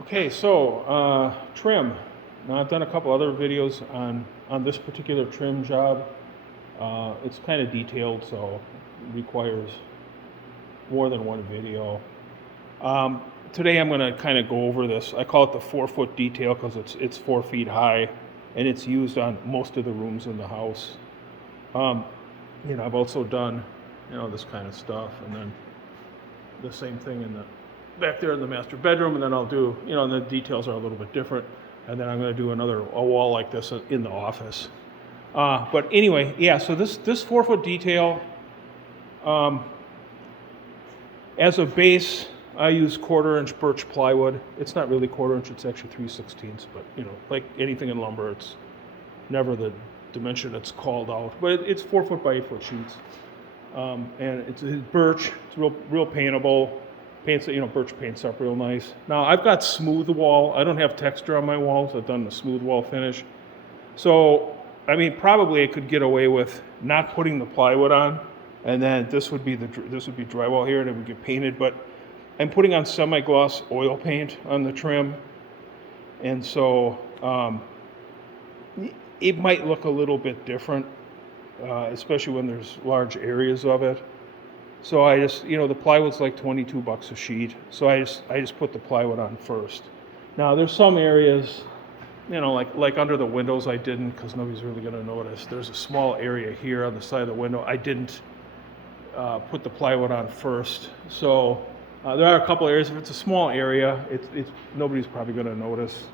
Okay, so trim. Now I've done a couple other videos on this particular trim job. It's kind of detailed, so it requires more than one video. Today I'm going to kind of go over this. I call it the 4-foot detail because it's 4 feet high, and it's used on most of the rooms in the house. I've also done this kind of stuff, and then the same thing in the back there in the master bedroom, and then I'll do, and the details are a little bit different, and then I'm going to do a wall like this in the office. But anyway, yeah, so this 4-foot detail, as a base, I use 1/4-inch birch plywood. It's not really 1/4 inch, it's actually 3/16, but like anything in lumber, it's never the dimension it's called out, but it's 4 foot by 8 foot sheets. And it's birch, it's real paintable. Birch paints up real nice. Now I've got smooth wall. I don't have texture on my walls. I've done the smooth wall finish. So, probably I could get away with not putting the plywood on, and then this would be drywall here, and it would get painted. But I'm putting on semi-gloss oil paint on the trim, and so it might look a little bit different, especially when there's large areas of it. So I just, the plywood's like $22 a sheet. So I just put the plywood on first. Now there's some areas, like under the windows I didn't, because nobody's really going to notice. There's a small area here on the side of the window. I didn't put the plywood on first. So there are a couple areas. If it's a small area, it's nobody's probably going to notice.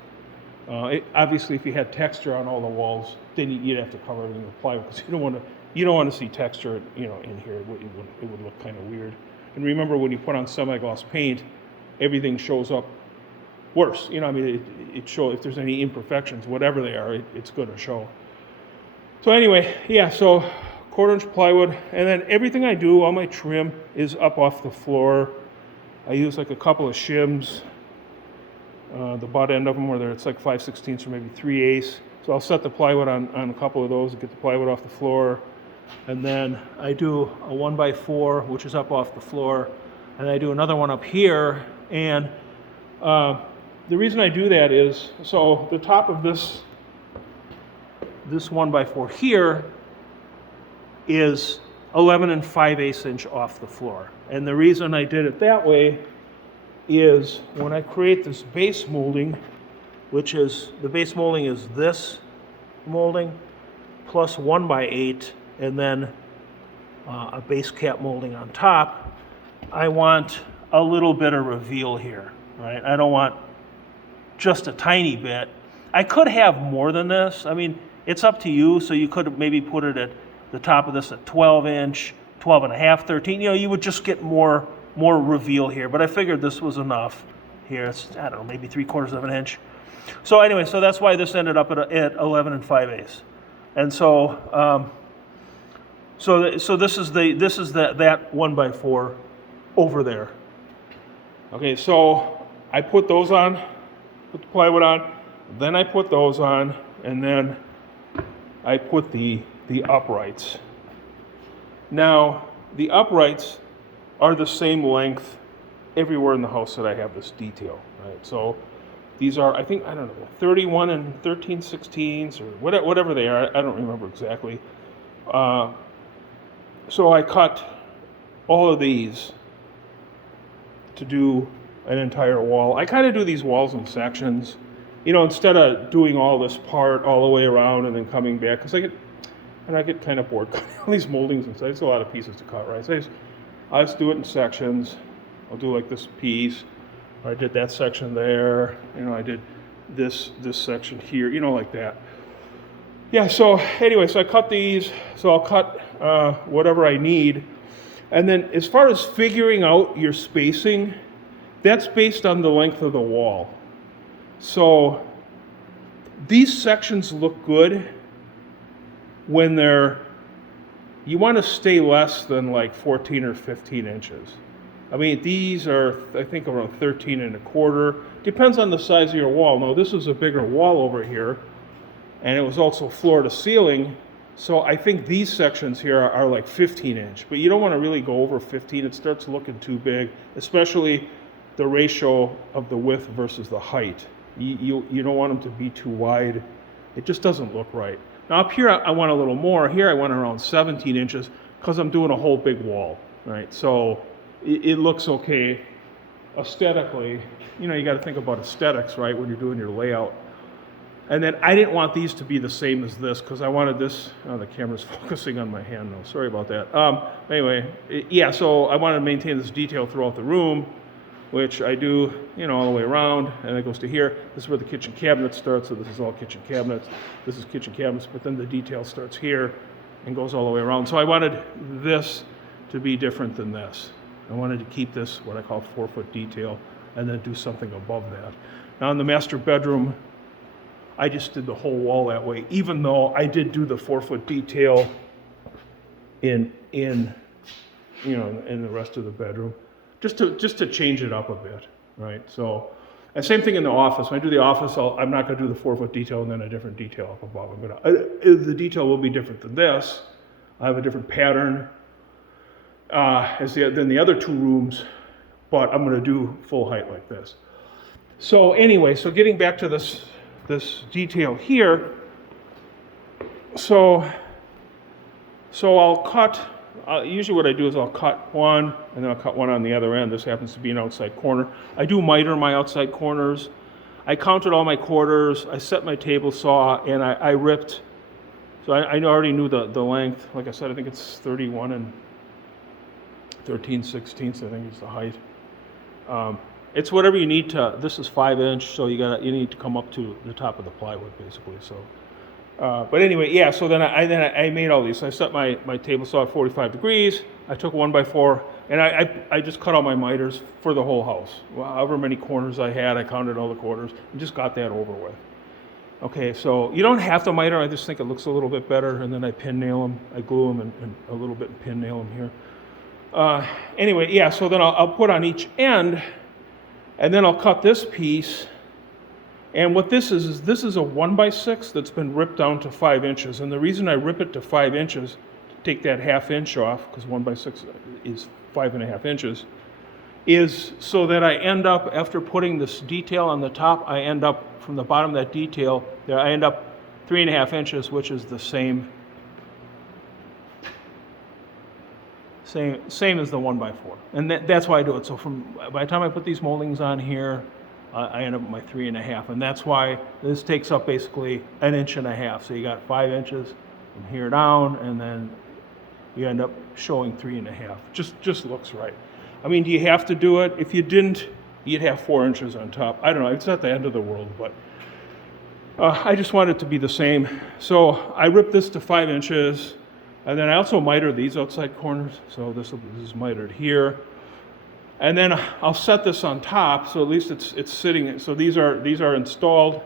Obviously, if you had texture on all the walls, then you'd have to cover everything with plywood, because you don't want to see texture, in here. It would look kind of weird. And remember, when you put on semi-gloss paint, everything shows up worse. It shows if there's any imperfections, whatever they are, it's going to show. So anyway, yeah. So 1/4-inch plywood, and then everything I do, all my trim is up off the floor. I use like a couple of shims. The butt end of them, whether it's like 5/16 or maybe 3/8. So I'll set the plywood on a couple of those and get the plywood off the floor. And then I do a 1x4, which is up off the floor. And I do another one up here. And the reason I do that is, so the top of this 1x4 here is 11 5/8 inch off the floor. And the reason I did it that way is when I create this base molding, which is, the base molding is this molding plus 1x8 and then a base cap molding on top, I want a little bit of reveal here, right? I don't want just a tiny bit. I could have more than this. It's up to you, so you could maybe put it at the top of this at 12 inch, 12 and a half, 13. You would just get more reveal here, but I figured this was enough here. It's, I don't know, maybe 3/4 of an inch. So anyway, so that's why this ended up at 11 5/8. And so, so this is that 1x4 over there. Okay, so I put those on, put the plywood on, then I put those on, and then I put the uprights. Now, the uprights are the same length everywhere in the house that I have this detail, right? So these are, I don't know, 31 and 13/16 or whatever they are. I don't remember exactly. So I cut all of these to do an entire wall. I kind of do these walls in sections, instead of doing all this part all the way around and then coming back, because I get kind of bored cutting all these moldings and stuff. It's a lot of pieces to cut, right? So I just do it in sections. I'll do like this piece. I did that section there. I did this section here. Like that. Yeah. So anyway, so I cut these. So I'll cut whatever I need, and then as far as figuring out your spacing, that's based on the length of the wall. So these sections look good when you want to stay less than like 14 or 15 inches. These are, I think, around 13 1/4. Depends on the size of your wall. Now, this is a bigger wall over here, and it was also floor to ceiling. So I think these sections here are like 15 inch, but you don't want to really go over 15. It starts looking too big, especially the ratio of the width versus the height. You don't want them to be too wide. It just doesn't look right. Now up here I want a little more. Here I want around 17 inches because I'm doing a whole big wall, right? So it looks okay aesthetically. You know, you got to think about aesthetics, right, when you're doing your layout. And then I didn't want these to be the same as this because I wanted this, oh, the camera's focusing on my hand now, sorry about that. Anyway, yeah, so I wanted to maintain this detail throughout the room, which I do, you know, all the way around, and it goes to here. This is where the kitchen cabinet starts, so this is all kitchen cabinets. This is kitchen cabinets, but then the detail starts here and goes all the way around. So I wanted this to be different than this. I wanted to keep this, what I call 4-foot detail, and then do something above that. Now in the master bedroom, I just did the whole wall that way, even though I did do the 4-foot detail in you know, in the rest of the bedroom, just to change it up a bit, right? So, and same thing in the office. When I do the office, I'm not going to do the 4-foot detail and then a different detail up above. The detail will be different than this. I have a different pattern than the other two rooms, but I'm going to do full height like this. So anyway, so getting back to this detail here, so I'll cut, usually what I do is I'll cut one, and then I'll cut one on the other end. This happens to be an outside corner. I do miter my outside corners. I counted all my quarters, I set my table saw, and I ripped, so I already knew the length. Like I said, I think it's 31 and 13/16, I think is the height. It's whatever you need to. This is 5-inch, so you need to come up to the top of the plywood, basically. So, but anyway, yeah. So then I made all these. So I set my table saw at 45 degrees. I took 1x4, and I just cut all my miters for the whole house. Well, however many corners I had, I counted all the quarters and just got that over with. Okay, so you don't have to miter. I just think it looks a little bit better, and then I pin nail them. I glue them and a little bit and pin nail them here. Anyway, yeah. So then I'll put on each end. And then I'll cut this piece, and what this is this is a 1x6 that's been ripped down to 5 inches. And the reason I rip it to 5 inches, to take that 1/2 inch off, because 1x6 is 5.5 inches, is so that I end up, after putting this detail on the top, I end up, from the bottom of that detail, there I end up 3.5 inches, which is the same as the 1x4, and that's why I do it. So by the time I put these moldings on here, I end up with my 3.5, and that's why this takes up basically 1.5 inches. So you got 5 inches from here down, and then you end up showing 3.5. Just looks right. I mean, do you have to do it? If you didn't, you'd have 4 inches on top. I don't know. It's not the end of the world, but I just want it to be the same. So I ripped this to 5 inches. And then I also miter these outside corners, so this is mitered here. And then I'll set this on top, so at least it's sitting. So these are installed,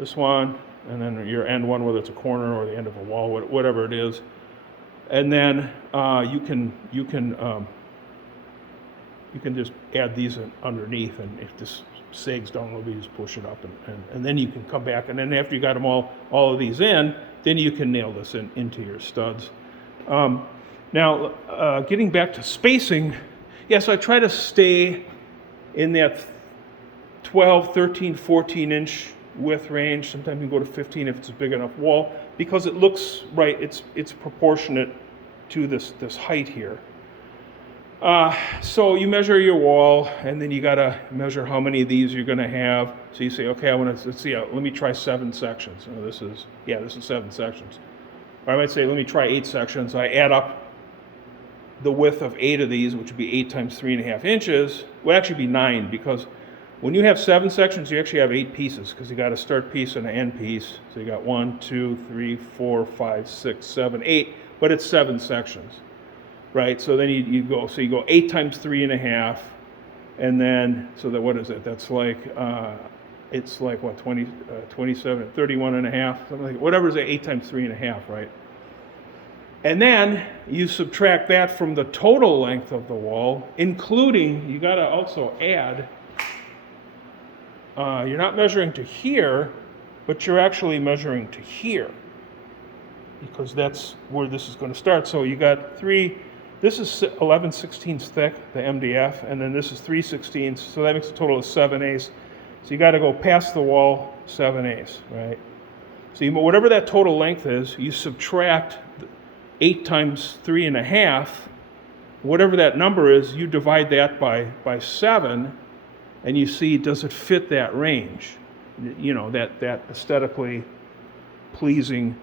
this one, and then your end one, whether it's a corner or the end of a wall, whatever it is. And then you can just add these underneath, and if this sags down a little bit, you just push it up, and then you can come back. And then after you got them all of these in, then you can nail this into your studs. Now, getting back to spacing, yes, I try to stay in that 12, 13, 14-inch width range. Sometimes you can go to 15 if it's a big enough wall, because it looks right. It's proportionate to this height here. So you measure your wall, and then you got to measure how many of these you're going to have. So you say, okay, let's see, let me try 7 sections. Oh, this is 7 sections. Or I might say, let me try 8 sections. I add up the width of 8 of these, which would be 8 times 3.5 inches. Would actually be 9, because when you have 7 sections, you actually have 8 pieces, because you got a start piece and an end piece. So you got 1, 2, 3, 4, 5, 6, 7, 8, but it's 7 sections. Right, so then you go 8 times 3.5, and then, so that, what is it? That's like, it's like what, 27, 31.5, something like, whatever is 8 times 3.5, right? And then you subtract that from the total length of the wall, including, you got to also add, you're not measuring to here, but you're actually measuring to here, because that's where this is going to start. So you got 3 This is 11/16 thick, the MDF, and then this is 3/16, so that makes a total of 7/8. So you got to go past the wall 7/8, right? So whatever that total length is, you subtract 8 times 3.5. Whatever that number is, you divide that by 7, and you see, does it fit that range? You know, that aesthetically pleasing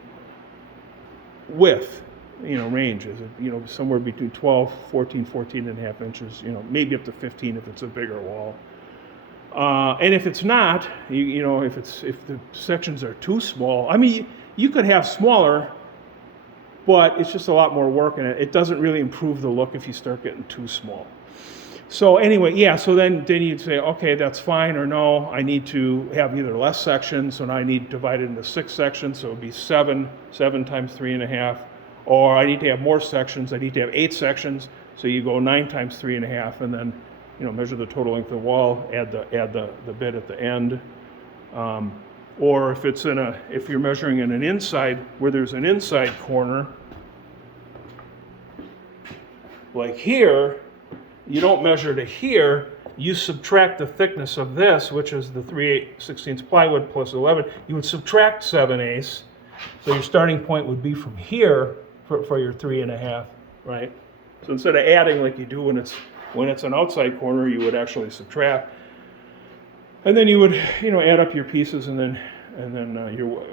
width, you know, range. Is it, you know, somewhere between 12, 14, 14.5 inches, you know, maybe up to 15 if it's a bigger wall. And if it's not, you know, if the sections are too small, I mean, you could have smaller, but it's just a lot more work, and it doesn't really improve the look if you start getting too small. So anyway, yeah, so then you'd say, okay, that's fine, or no, I need to have either less sections, so now I need to divide it into 6 sections, so it would be 7 times 3.5, or I need to have more sections, I need to have 8 sections, so you go 9 times 3.5, and then, you know, measure the total length of the wall, add the bit at the end. Or if you're measuring in an inside, where there's an inside corner, like here, you don't measure to here, you subtract the thickness of this, which is the 3/16 plywood plus 11, you would subtract 7/8, so your starting point would be from here for your 3.5, right? So instead of adding like you do when it's an outside corner, you would actually subtract. And then you would, you know, add up your pieces and then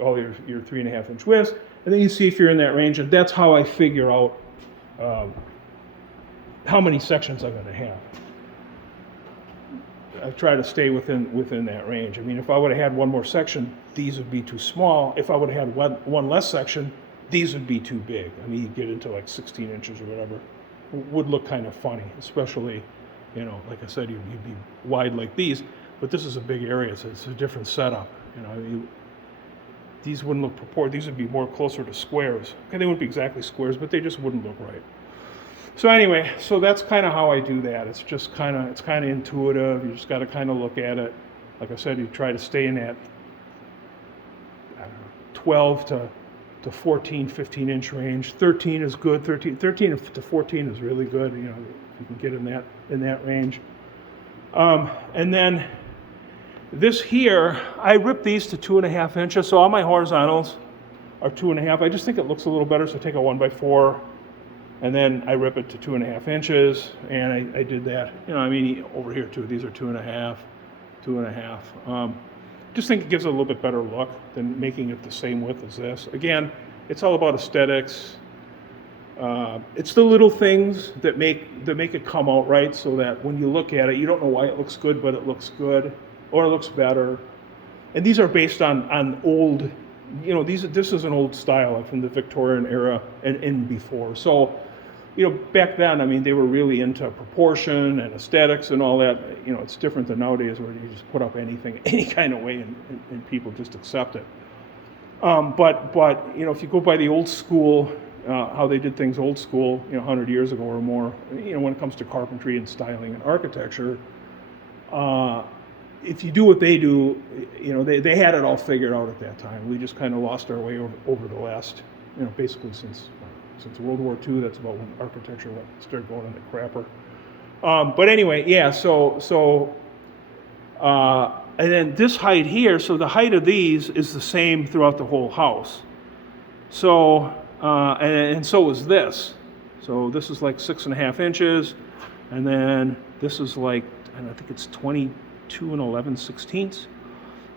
all your 3.5 inch widths, and then you see if you're in that range, and that's how I figure out how many sections I'm going to have. I try to stay within that range. I mean, if I would have had one more section, these would be too small. If I would have had one less section, these would be too big. I mean, you get into like 16 inches or whatever. It would look kind of funny, especially, you know, like I said, you'd be wide like these, but this is a big area, so it's a different setup. You know, these wouldn't look proportionate. These would be more closer to squares. Okay, they wouldn't be exactly squares, but they just wouldn't look right. So anyway, so that's kind of how I do that. It's kind of intuitive. You just got to kind of look at it. Like I said, you try to stay in that 12 to 14, 15 inch range. 13 is good. 13 to 14 is really good. You know, you can get in that range. And then this here, I ripped these to 2.5 inches. So all my horizontals are 2.5. I just think it looks a little better. So I take a 1x4. And then I rip it to 2.5 inches, and I did that. You know, I mean, over here too, these are 2.5. Just think it gives it a little bit better look than making it the same width as this. Again, it's all about aesthetics. It's the little things that make it come out right, so that when you look at it, you don't know why it looks good, but it looks good, or it looks better. And these are based on old, you know, this is an old style from the Victorian era and before. So, you know, back then, I mean, they were really into proportion and aesthetics and all that. You know, it's different than nowadays where you just put up anything, any kind of way, and people just accept it. But you know, if you go by the old school, how they did things old school, you know, 100 years ago or more, you know, when it comes to carpentry and styling and architecture, if you do what they do, you know, they had it all figured out at that time. We just kind of lost our way over the last, you know, basically since World War II. That's about when architecture started going into crapper. But anyway, yeah. So and then this height here. So the height of these is the same throughout the whole house. So and so is this. So this is like 6.5 inches, and then this is like, and I think it's 22 and 11/16.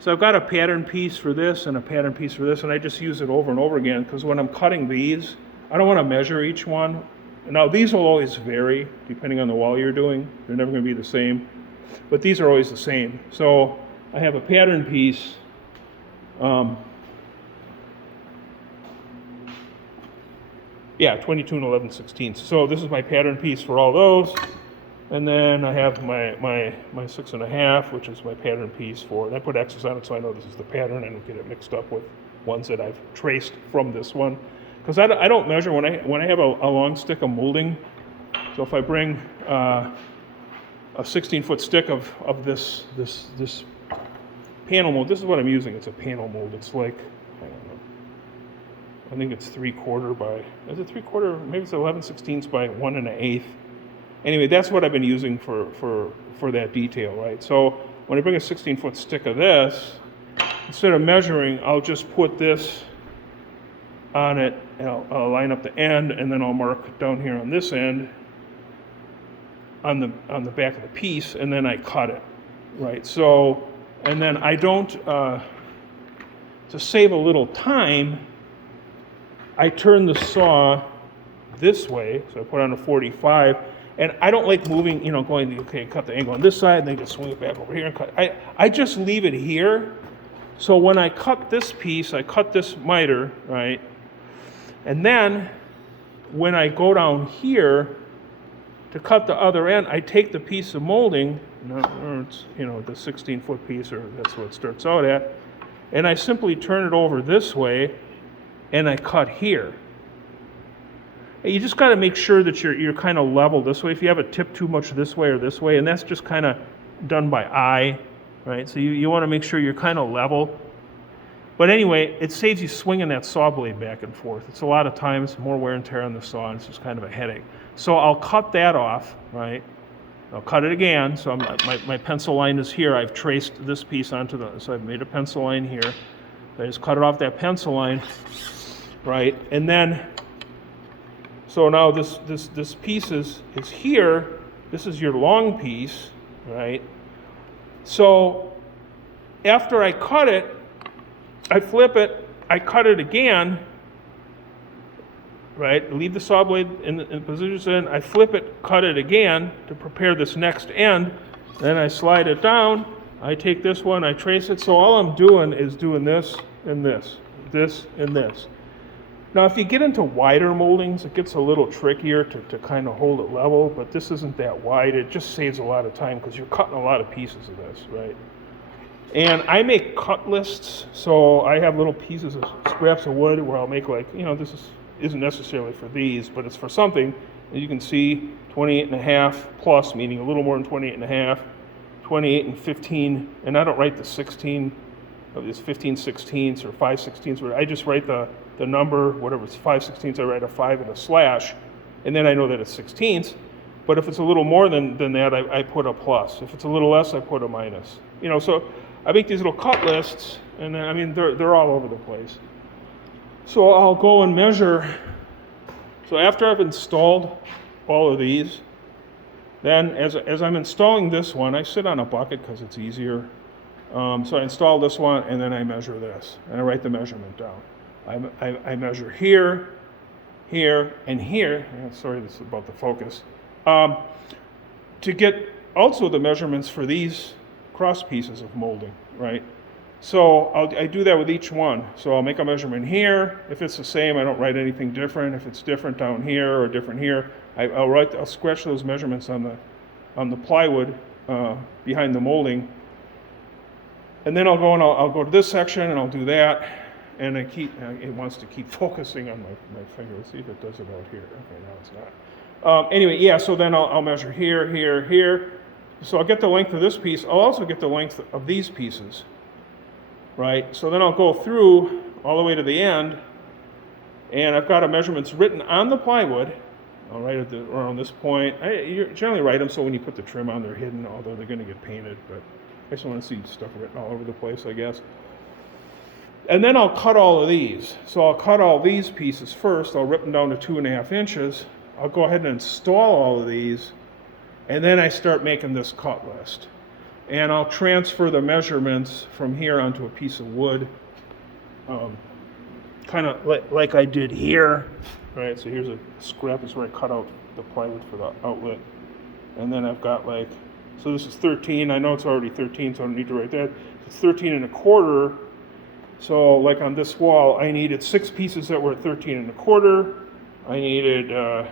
So I've got a pattern piece for this and a pattern piece for this, and I just use it over and over again, because when I'm cutting these, I don't want to measure each one. Now these will always vary depending on the wall you're doing. They're never going to be the same, but these are always the same. So I have a pattern piece. Yeah, 22 and 11/16. So this is my pattern piece for all those. And then I have my 6.5, which is my pattern piece for, and I put X's on it so I know this is the pattern. I don't get it mixed up with ones that I've traced from this one. Because I don't measure when I have a long stick of molding. So if I bring a 16-foot stick of this panel mold, this is what I'm using. It's a panel mold. It's like, I don't I think it's 3/4 by, is it 3/4? Maybe it's 11/16 by 1 1/8. Anyway, that's what I've been using for that detail, right? So when I bring a 16-foot stick of this, instead of measuring, I'll just put this on it, and I'll line up the end, and then I'll mark down here on this end, on the back of the piece, and then I cut it, right? So, and then I don't, to save a little time, I turn the saw this way, so I put on a 45, and I don't like moving, going, okay, cut the angle on this side, and then just swing it back over here and cut. I just leave it here. So when I cut this piece, I cut this miter, right? And then when I go down here to cut the other end, I take the piece of molding, or it's, the 16-foot piece, or that's what it starts out at, and I simply turn it over this way, and I cut here. And you just got to make sure that you're kind of level this way. If you have a tip too much this way or this way, and that's just kind of done by eye, right? So you want to make sure you're kind of level. But anyway, it saves you swinging that saw blade back and forth. It's a lot of times more wear and tear on the saw, and it's just kind of a headache. So I'll cut that off, right? I'll cut it again. So my pencil line is here. I've traced this piece onto so I've made a pencil line here. I just cut it off that pencil line, right? And then, so now this piece is here. This is your long piece, right? So after I cut it, I flip it, I cut it again, right? Leave the saw blade in position, I flip it, cut it again to prepare this next end, then I slide it down, I take this one, I trace it, so all I'm doing is doing this and this, this and this. Now if you get into wider moldings, it gets a little trickier to kind of hold it level, but this isn't that wide, it just saves a lot of time because you're cutting a lot of pieces of this, right? And I make cut lists, so I have little pieces of scraps of wood where I'll make this isn't necessarily for these, but it's for something. And you can see 28.5 plus, meaning a little more than 28.5, 28 and 15, and I don't write the 16 of these 15/16 or 5/16. I just write the number, whatever it's 5/16, I write a 5 and a slash, and then I know that it's 16ths. But if it's a little more than that, I put a plus. If it's a little less, I put a minus. So I make these little cut lists, and they're all over the place. So I'll go and measure. So after I've installed all of these, then as I'm installing this one, I sit on a bucket because it's easier. So I install this one, and then I measure this, and I write the measurement down. I measure here, here, and here. Sorry, this is about the focus. To get also the measurements for these cross pieces of molding, right? So I do that with each one. So I'll make a measurement here. If it's the same, I don't write anything different. If it's different down here or different here, I'll scratch those measurements on the plywood behind the molding. And then I'll go to this section and I'll do that. And it wants to keep focusing on my finger. Let's see if it does it out here. Okay, now it's not. Anyway, yeah, so then I'll measure here, here, here. So I'll get the length of this piece. I'll also get the length of these pieces, right? So then I'll go through all the way to the end, and I've got measurements written on the plywood. I'll write it around this point. You generally write them so when you put the trim on, they're hidden, although they're going to get painted, but I just want to see stuff written all over the place, I guess. And then I'll cut all of these. So I'll cut all these pieces first. I'll rip them down to 2.5 inches. I'll go ahead and install all of these, and then I start making this cut list. And I'll transfer the measurements from here onto a piece of wood, kind of like I did here, right? So here's a scrap, is where I cut out the plywood for the outlet. And then I've got so this is 13. I know it's already 13, so I don't need to write that. It's 13.25. So like on this wall, I needed 6 pieces that were 13.25. I needed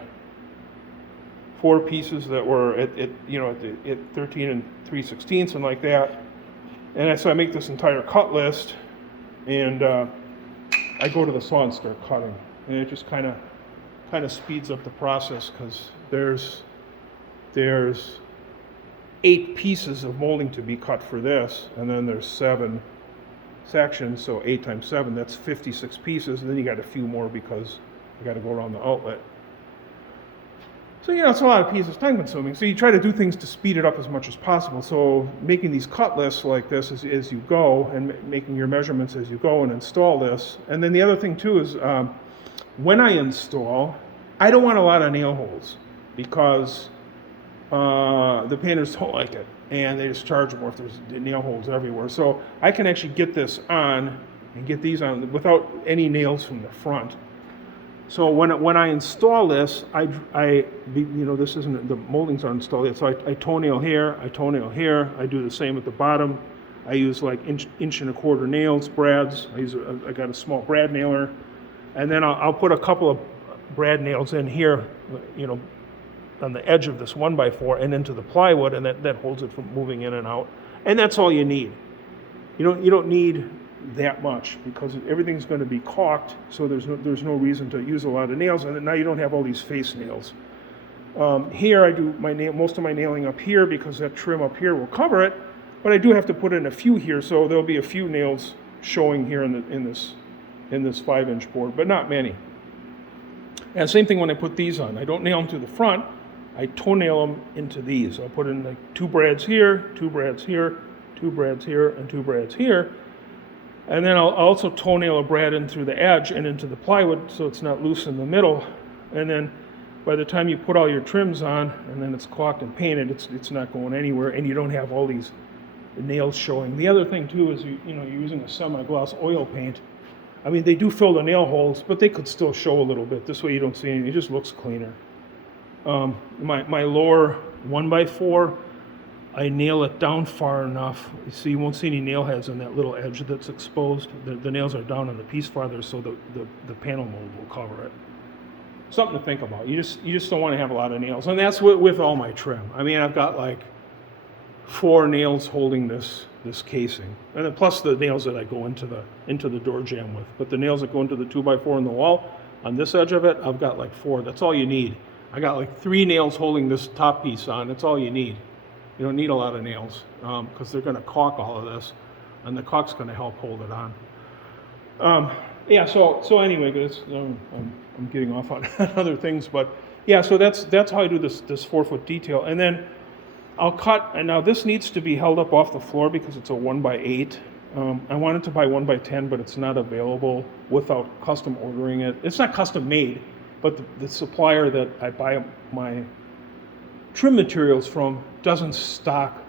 4 pieces that were at 13 3/16, and like that. And so I make this entire cut list, and I go to the saw and start cutting. And it just kind of speeds up the process, because there's 8 pieces of molding to be cut for this, and then there's 7 sections, so 8 times 7, that's 56 pieces, and then you got a few more because you got to go around the outlet. So, it's a lot of pieces, time consuming. So you try to do things to speed it up as much as possible. So making these cut lists like this as you go, and making your measurements as you go and install this. And then the other thing too is when I install, I don't want a lot of nail holes because the painters don't like it. And they just charge more if there's nail holes everywhere. So I can actually get this on and get these on without any nails from the front. So when I install this, this isn't, the moldings aren't installed yet. So I toenail here, I toenail here. I do the same at the bottom. I use like inch and a quarter nails, brads. I got a small brad nailer, and then I'll put a couple of brad nails in here, on the edge of this 1x4 and into the plywood, and that holds it from moving in and out. And that's all you need. You don't need that much because everything's going to be caulked, so there's no reason to use a lot of nails, and now you don't have all these face nails. Here I do most of my nailing up here because that trim up here will cover it, but I do have to put in a few here, so there'll be a few nails showing here in this 5-inch board, but not many. And same thing when I put these on. I don't nail them to the front. I toenail them into these. I'll put in like 2 brads here, 2 brads here, 2 brads here, and 2 brads here. And then I'll also toenail a brad in through the edge and into the plywood so it's not loose in the middle. And then by the time you put all your trims on and then it's caulked and painted, it's not going anywhere, and you don't have all these nails showing. The other thing too is you're using a semi-gloss oil paint. I mean, they do fill the nail holes, but they could still show a little bit. This way you don't see anything. It just looks cleaner. My lower 1x4, I nail it down far enough so you won't see any nail heads on that little edge that's exposed. The nails are down on the piece farther, so the panel mold will cover it. Something to think about. You just don't want to have a lot of nails, and that's with all my trim. I mean, I've got like 4 nails holding this casing, and then plus the nails that I go into the door jamb with. But the nails that go into the 2x4 in the wall on this edge of it, I've got like 4. That's all you need. I got like 3 nails holding this top piece on. That's all you need. You don't need a lot of nails because they're going to caulk all of this, and the caulk's going to help hold it on. So anyway, guys, I'm getting off on other things, but yeah, so that's how I do this 4-foot detail, and then I'll cut. And now this needs to be held up off the floor because it's a 1x8. I wanted to buy 1x10, but it's not available without custom ordering it. It's not custom made, but the supplier that I buy my trim materials from doesn't stock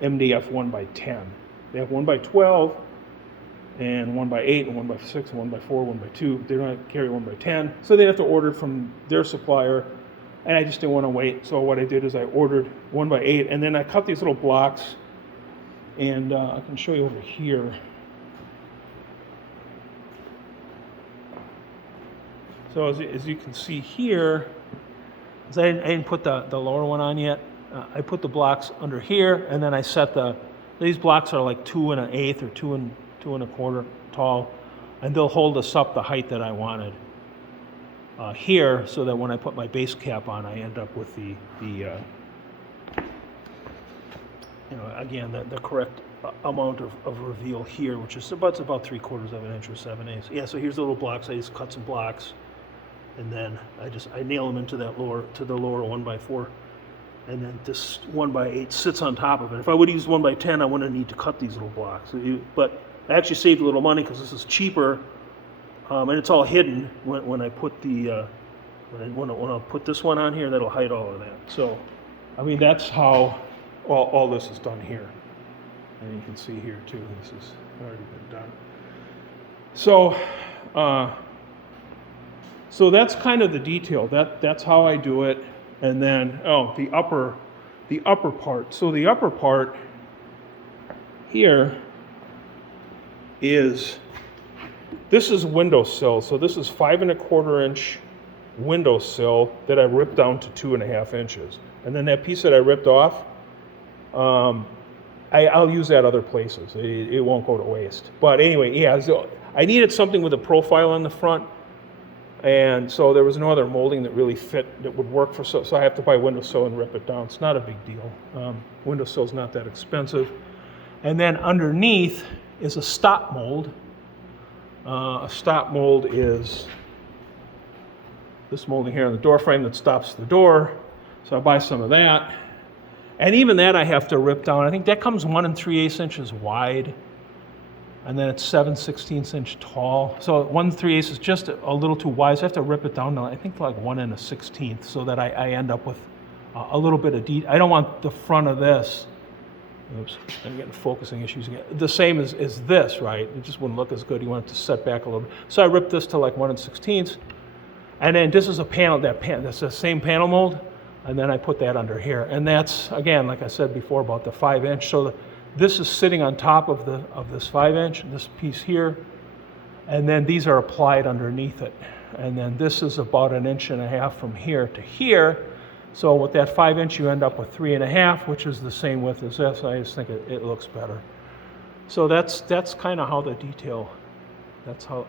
MDF 1x10. They have 1x12 and 1x8 and 1x6 and 1x4, 1x2. They don't carry 1x10, so they have to order from their supplier, and I just didn't want to wait. So what I did is I ordered 1x8, and then I cut these little blocks, and I can show you over here. So as you can see here, I didn't put the lower one on yet. I put the blocks under here, and then I set these blocks are like 2 1/8 or 2 1/4 tall, and they'll hold us up the height that I wanted here, so that when I put my base cap on, I end up with the correct amount of reveal here, which is about 3/4 of an inch or 7/8. Yeah, so here's the little blocks. I just cut some blocks, and then I nail them into the lower 1x4, and then this 1x8 sits on top of it. If I would use 1x10, I wouldn't need to cut these little blocks. But I actually saved a little money because this is cheaper, and it's all hidden when I put when I put this one on here. That'll hide all of that. So, I mean, that's how all this is done here, and you can see here too. This has already been done. So that's kind of the detail. That's how I do it. And then the upper part. So the upper part here is windowsill. So this is 5 1/4 inch windowsill that I ripped down to 2.5 inches. And then that piece that I ripped off, I'll use that other places. It won't go to waste. But anyway, yeah, so I needed something with a profile on the front. And so there was no other molding that really fit that would work for, so I have to buy windowsill and rip it down. It's not a big deal. Windowsill's not that expensive. And then underneath, is a stop mold. A stop mold is this molding here on the door frame that stops the door. So I buy some of that. And even that I have to rip down. I think that comes 1 3/8 inches wide. And then it's 7/16 inch tall. So 1 3/8 is just a little too wide. So I have to rip it down to, I think, like 1 1/16 so that I end up with a little bit of detail. I don't want the front of this. Oops, I'm getting focusing issues again. The same as this, right? It just wouldn't look as good. You want it to set back a little bit. So I ripped this to like 1 1/16. And then this is a panel, that's the same panel mold. And then I put that under here. And that's, again, like I said before, about the 5-inch. So this is sitting on top of this 5-inch, this piece here. And then these are applied underneath it. And then this is about 1.5 inches from here to here. So with that 5-inch, you end up with 3.5, which is the same width as this. I just think it looks better. So that's kind of how the detail, that's how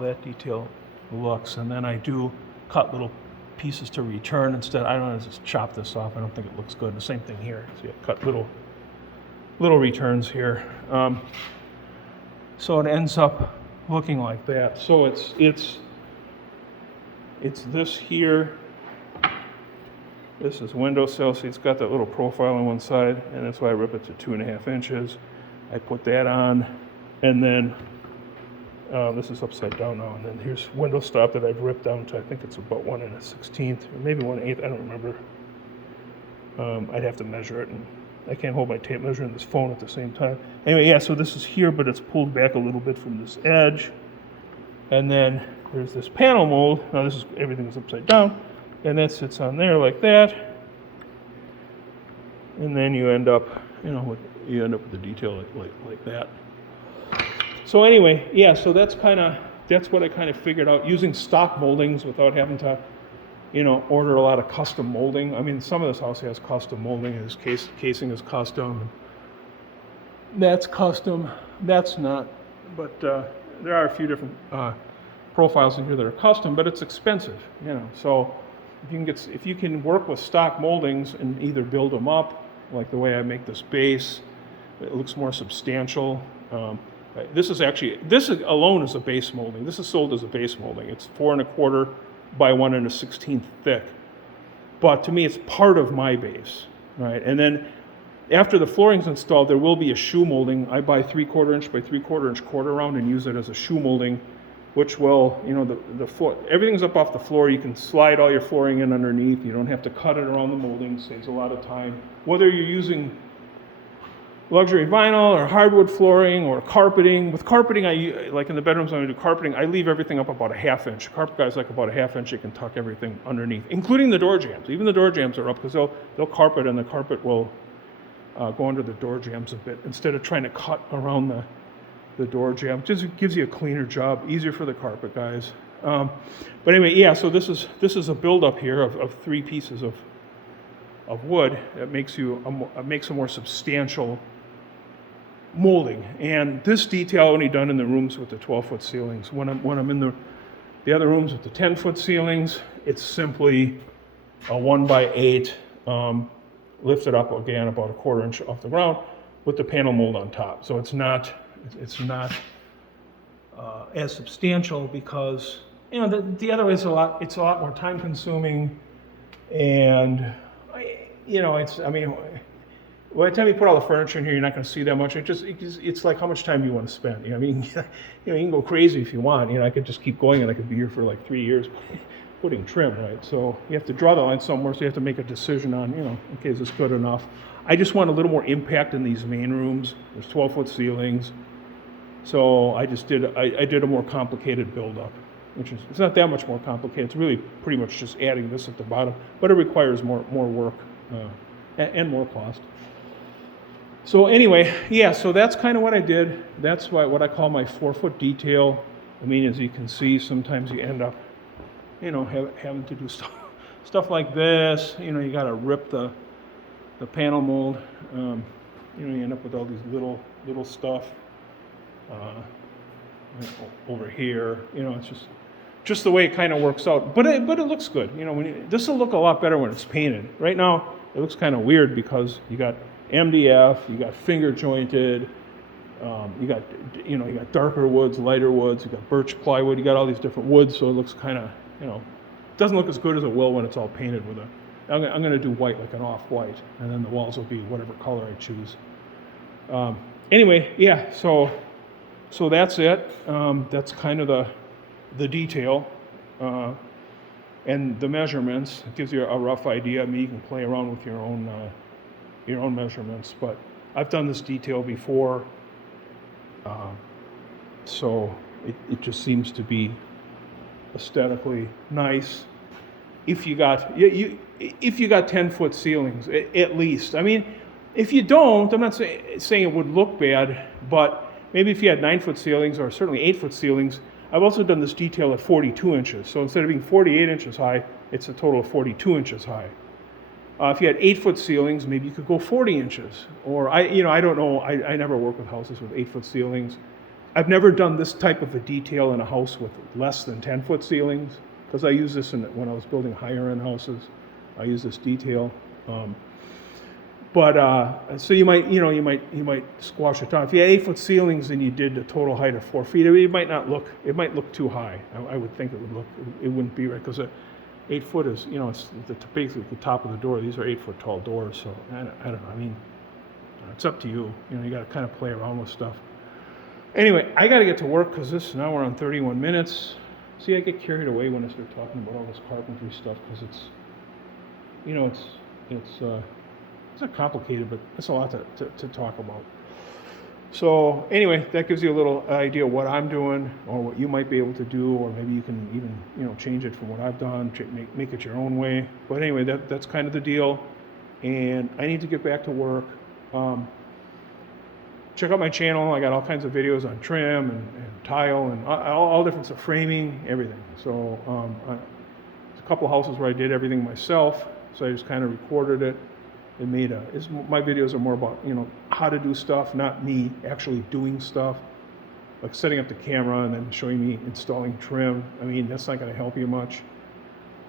that detail looks. And then I do cut little pieces to return instead. I don't just chop this off. I don't think it looks good. The same thing here. So you cut little returns here. So it ends up looking like that. So it's this here. This is windowsill. See, it's got that little profile on one side, and that's why I rip it to 2.5 inches. I put that on, and then this is upside down now. And then here's window stop that I've ripped down to, I think it's about 1 1/16, or maybe 1/8. I don't remember. I'd have to measure it, and I can't hold my tape measure and this phone at the same time. Anyway, yeah, so this is here, but it's pulled back a little bit from this edge. And then there's this panel mold. Now this is, everything is upside down. And that sits on there like that. And then you end up, with the detail like that. So anyway, yeah, so that's what I kind of figured out, using stock moldings without having to, order a lot of custom molding. I mean, some of this house has custom molding, and this casing is custom. That's custom, that's not. But there are a few different profiles in here that are custom, but it's expensive, So if you can work with stock moldings and either build them up, like the way I make this base, it looks more substantial. This alone is a base molding. This is sold as a base molding. It's 4 1/4 by 1 1/16 thick. But to me, it's part of my base, right? And then after the flooring's installed, there will be a shoe molding. I buy 3/4 inch by 3/4 inch quarter round and use it as a shoe molding, which will, the floor, everything's up off the floor. You can slide all your flooring in underneath. You don't have to cut it around the molding. Saves a lot of time. Whether you're using luxury vinyl or hardwood flooring or carpeting. With carpeting, like in the bedrooms when I do carpeting, I leave everything up about 1/2 inch. Carpet guys like about 1/2 inch. You can tuck everything underneath, including the door jambs. Even the door jambs are up because they'll carpet, and the carpet will go under the door jambs a bit instead of trying to cut around the door jamb. Just gives you a cleaner job, easier for the carpet guys. But anyway, yeah. So this is a buildup here of 3 pieces of wood that makes a more substantial molding. And this detail only done in the rooms with the 12-foot ceilings. When I'm in the other rooms with the 10-foot ceilings, it's simply a 1x8 lifted up again about 1/4 inch off the ground with the panel mold on top. So it's not as substantial because the other way is it's a lot more time consuming, and by the time you put all the furniture in here, you're not going to see that much. It's like how much time you want to spend. You can go crazy if you want. I could just keep going, and I could be here for like 3 years putting trim, right? So you have to draw the line somewhere. So you have to make a decision on, okay, is this good enough? I just want a little more impact in these main rooms. There's 12-foot ceilings, so I did a more complicated build-up, it's not that much more complicated. It's really pretty much just adding this at the bottom, but it requires more work and more cost. So anyway, yeah, so that's kind of what I did. That's what I call my 4-foot detail. I mean, as you can see, sometimes you end up, having to do stuff like this. You got to rip the panel mold. You end up with all these little stuff over here. It's just the way it kind of works out. But it looks good. This will look a lot better when it's painted. Right now, it looks kind of weird because you got MDF, you got finger jointed, You got, you know, you got darker woods, lighter woods, you got birch plywood, you got all these different woods, so it looks kind of, you know, it doesn't look as good as it will when it's all painted with I'm going to do white, like an off-white, and then the walls will be whatever color I choose. Anyway, yeah, so that's it. That's kind of the detail. And the measurements. It gives you a rough idea. I mean, you can play around with your own measurements, but I've done this detail before, so it just seems to be aesthetically nice. If you got 10-foot ceilings, at least. I mean, if you don't, I'm not saying it would look bad, but maybe if you had 9-foot ceilings or certainly 8-foot ceilings. I've also done this detail at 42 inches. So instead of being 48 inches high, it's a total of 42 inches high. If you had 8-foot ceilings, maybe you could go 40 inches. Or I don't know. I never work with houses with 8-foot ceilings. I've never done this type of a detail in a house with less than 10-foot ceilings, because I use this when I was building higher-end houses. I use this detail. So you might squash it down. If you had 8-foot ceilings and you did a total height of 4 feet, it might look too high. I would think it wouldn't be right, because 8 foot is, it's basically the top of the door. These are 8-foot tall doors, so I don't know. I mean, it's up to you. You got to kind of play around with stuff. Anyway, I got to get to work, because now we're on 31 minutes. See, I get carried away when I start talking about all this carpentry stuff, because it's not complicated, but it's a lot to talk about. So anyway, that gives you a little idea of what I'm doing, or what you might be able to do, or maybe you can even change it from what I've done, make it your own way. But anyway, that's kind of the deal. And I need to get back to work. Check out my channel. I got all kinds of videos on trim and tile and all different stuff, framing, everything. So there's a couple houses where I did everything myself, so I just kind of recorded it. My videos are more about how to do stuff, not me actually doing stuff, like setting up the camera and then showing me installing trim. I mean, that's not going to help you much.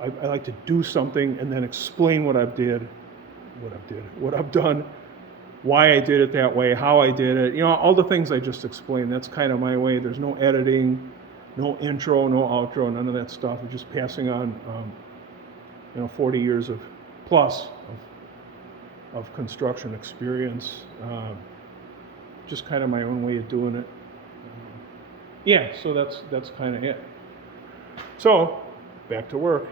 I like to do something and then explain what I've done, why I did it that way, how I did it. All the things I just explained. That's kind of my way. There's no editing, no intro, no outro, none of that stuff. I'm just passing on 40 years of construction experience, just kind of my own way of doing it. So that's kind of it. So back to work.